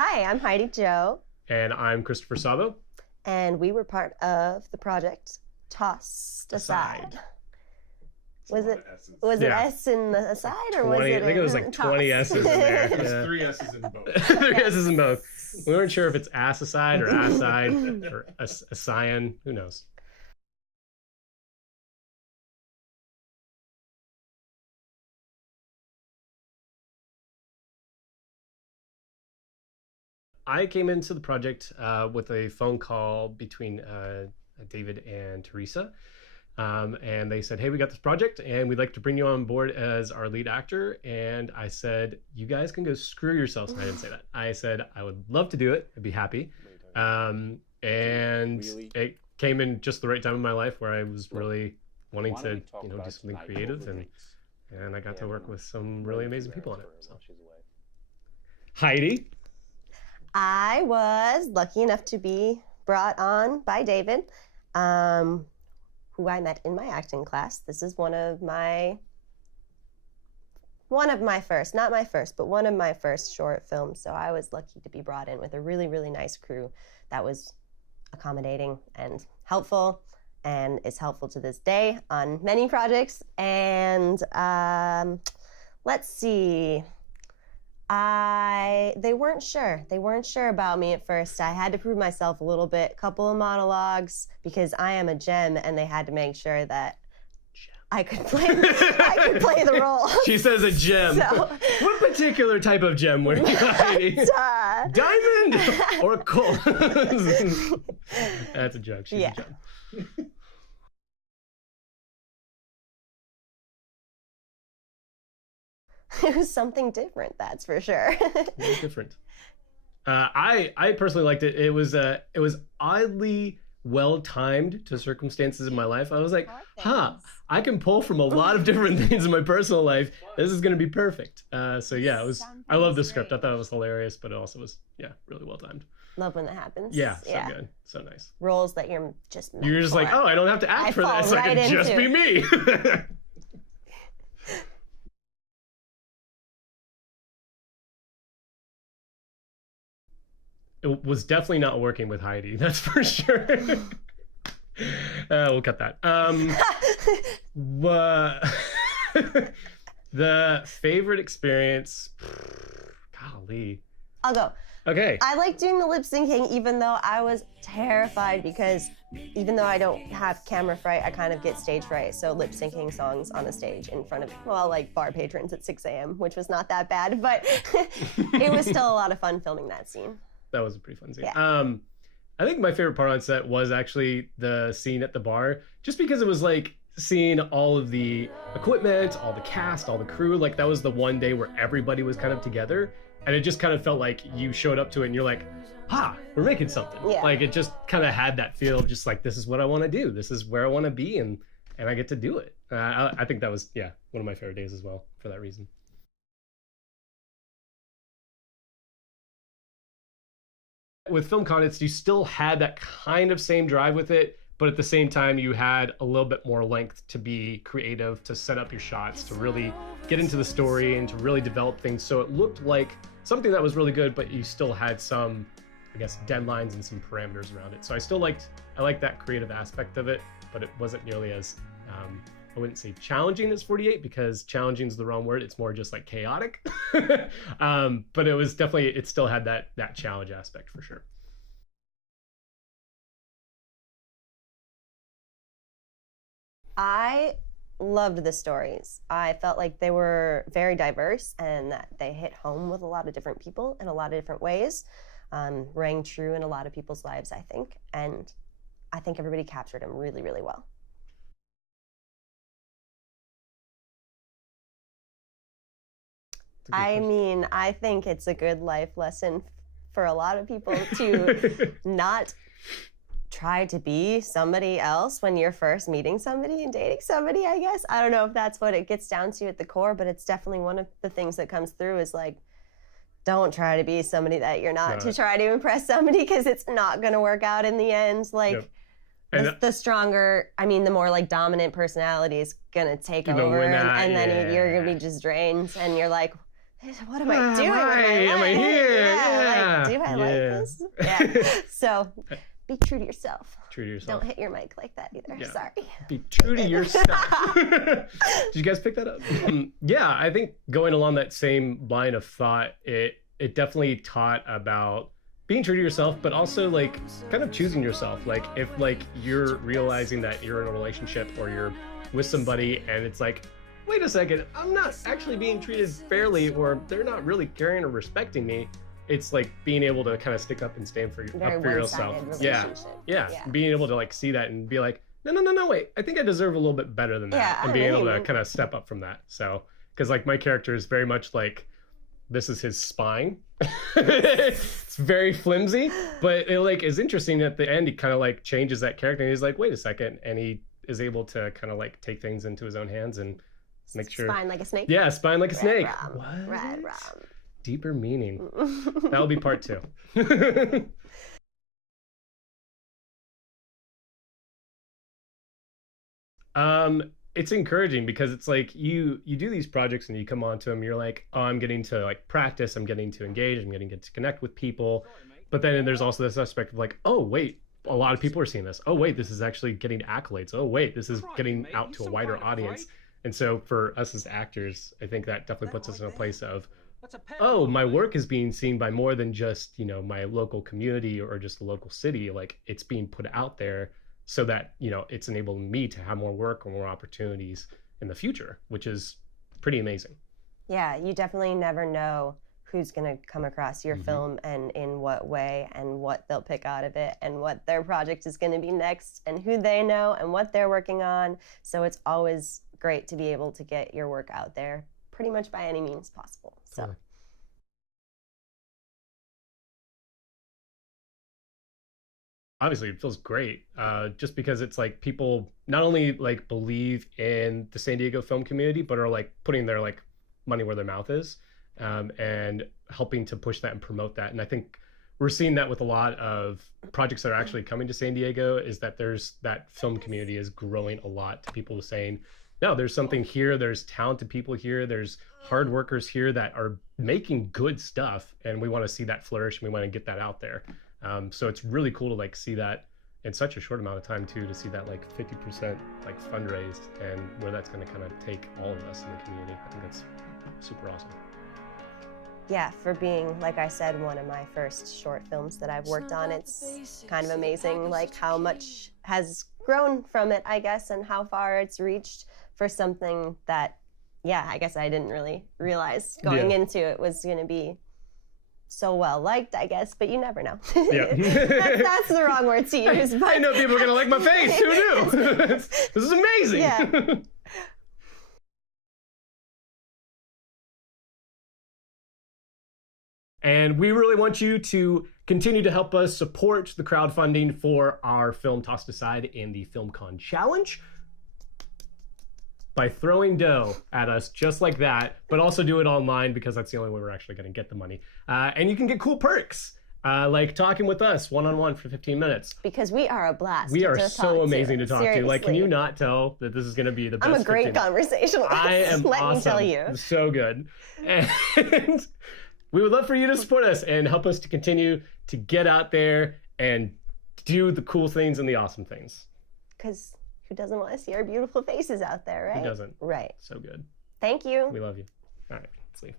Hi, I'm Heidi Joe. And I'm Christopher Szabo. And we were part of the project Tosssed Assside. Was it S in the aside or 20, was it? I think it was like 20 S's in there. There's 3 S's in both. 3 S's in both. We weren't sure if it's Assside or Assside or Assayan. Who knows? I came into the project with a phone call between David and Teresa. And they said, hey, we got this project and we'd like to bring you on board as our lead actor. And I said, you guys can go screw yourselves. And I didn't say that. I said, I would love to do it. I'd be happy. And it came in just the right time in my life where I was really wanting to, do something creative. And I got to work with some really amazing people on it. So. Heidi. I was lucky enough to be brought on by David, who I met in my acting class. This is one of my first, not my first, but one of my first short films. So I was lucky to be brought in with a really, really nice crew that was accommodating and helpful and is helpful to this day on many projects. And let's see. They weren't sure. They weren't sure about me at first. I had to prove myself a little bit, couple of monologues, because I am a gem, and they had to make sure that I could play the role. She says a gem. So, what particular type of gem were you, Heidi? Diamond or coal? That's a joke. She's a gem. It was something different, that's for sure. It was different. I personally liked it. It was oddly well timed to circumstances in my life. I was like, I can pull from a lot of different things in my personal life. This is going to be perfect. So yeah, it was. I love the script. I thought it was hilarious, but it also was really well timed. Love when that happens. Yeah, so good, so nice. Roles that you're just like, oh, I don't have to act for this. I can just be me. It was definitely not working with Heidi, that's for sure. We'll cut that. The favorite experience, golly. I'll go. Okay. I like doing the lip syncing, even though I was terrified because even though I don't have camera fright, I kind of get stage fright. So lip syncing songs on the stage in front of, like bar patrons at 6 a.m., which was not that bad, but it was still a lot of fun filming that scene. That was a pretty fun scene. Yeah. I think my favorite part on set was actually the scene at the bar, just because it was like seeing all of the equipment, all the cast, all the crew. Like that was the one day where everybody was kind of together, and it just kind of felt like you showed up to it and you're like, we're making something. Yeah. Like it just kind of had that feel of just like, this is what I want to do. This is where I want to be, and I get to do it. I think that was one of my favorite days as well for that reason. With film content, you still had that kind of same drive with it, but at the same time, you had a little bit more length to be creative, to set up your shots, to really get into the story and to really develop things. So it looked like something that was really good, but you still had some, I guess, deadlines and some parameters around it. So I liked that creative aspect of it, but it wasn't nearly as, I wouldn't say challenging as 48 because challenging is the wrong word. It's more just like chaotic. But it was definitely, it still had that challenge aspect for sure. I loved the stories. I felt like they were very diverse and that they hit home with a lot of different people in a lot of different ways, rang true in a lot of people's lives, I think. And I think everybody captured them really, really well. I mean, I think it's a good life lesson for a lot of people to not try to be somebody else when you're first meeting somebody and dating somebody, I guess. I don't know if that's what it gets down to at the core, but it's definitely one of the things that comes through is like, don't try to be somebody that you're not to try to impress somebody because it's not going to work out in the end. Like, the stronger, I mean, the more like dominant personality is going to take over and then you're going to be just drained and you're like, what am I doing with my life? Am I here? Like, is. Yeah. So be true to yourself. True to yourself. Don't hit your mic like that either. Yeah. Sorry. Be true to yourself. Did you guys pick that up? Yeah, I think going along that same line of thought, it definitely taught about being true to yourself, but also like kind of choosing yourself. Like if like you're realizing that you're in a relationship or you're with somebody and it's like, wait a second, I'm not actually being treated fairly, or they're not really caring or respecting me. It's like being able to kind of stick up and stand for yourself. Yeah. Being able to like see that and be like, no, wait, I think I deserve a little bit better than that. And being able to kind of step up from that. So, because like my character is very much like, this is his spine. It's very flimsy, but it like is interesting at the end. He kind of like changes that character and he's like, wait a second. And he is able to kind of like take things into his own hands and make sure. Spine like a snake? Yeah, spine like a snake. What? Red rum. Deeper meaning. That'll be part 2. It's encouraging because it's like you do these projects and you come onto them, you're like, oh, I'm getting to like practice, I'm getting to engage, I'm getting to connect with people. But then there's also this aspect of like, oh wait, a lot of people are seeing this. Oh wait, this is actually getting accolades. Oh wait, this is getting out to a wider audience. And so for us as actors, I think that definitely puts us in a place of, oh, my work is being seen by more than just, my local community or just a local city. Like it's being put out there so that, it's enabling me to have more work or more opportunities in the future, which is pretty amazing. Yeah, you definitely never know who's going to come across your film and in what way and what they'll pick out of it and what their project is going to be next and who they know and what they're working on. So it's always great to be able to get your work out there pretty much by any means possible. So. Totally. Obviously it feels great, just because it's like people not only like believe in the San Diego film community, but are like putting their like money where their mouth is, and helping to push that and promote that. And I think we're seeing that with a lot of projects that are actually coming to San Diego, is that there's that film community is growing a lot to people saying, no, there's something here, there's talented people here, there's hard workers here that are making good stuff, and we want to see that flourish and we want to get that out there. So it's really cool to like see that in such a short amount of time too, to see that like 50% like fundraised and where that's going to kind of take all of us in the community. I think that's super awesome. Yeah, for being, like I said, one of my first short films that I've worked on, it's kind of amazing like how much has grown from it, I guess, and how far it's reached for something that, yeah, I guess I didn't really realize going into it was going to be so well liked, I guess, but you never know. Yeah. that's the wrong word to use. But I know people are going to like my face. Who knew? This is amazing. Yeah. And we really want you to continue to help us support the crowdfunding for our film Tosssed Assside in the FilmCon Challenge by throwing dough at us just like that, but also do it online because that's the only way we're actually going to get the money. And you can get cool perks, like talking with us one-on-one for 15 minutes. Because we are a blast. We are so amazing to talk Seriously. to. Like, can you not tell that this is going to be the best? I'm a great conversationalist. I am Let awesome. me tell you. So good. And we would love for you to support us and help us to continue to get out there and do the cool things and the awesome things. Because who doesn't want to see our beautiful faces out there, right? Who doesn't? Right. So good. Thank you. We love you. All right, let's leave.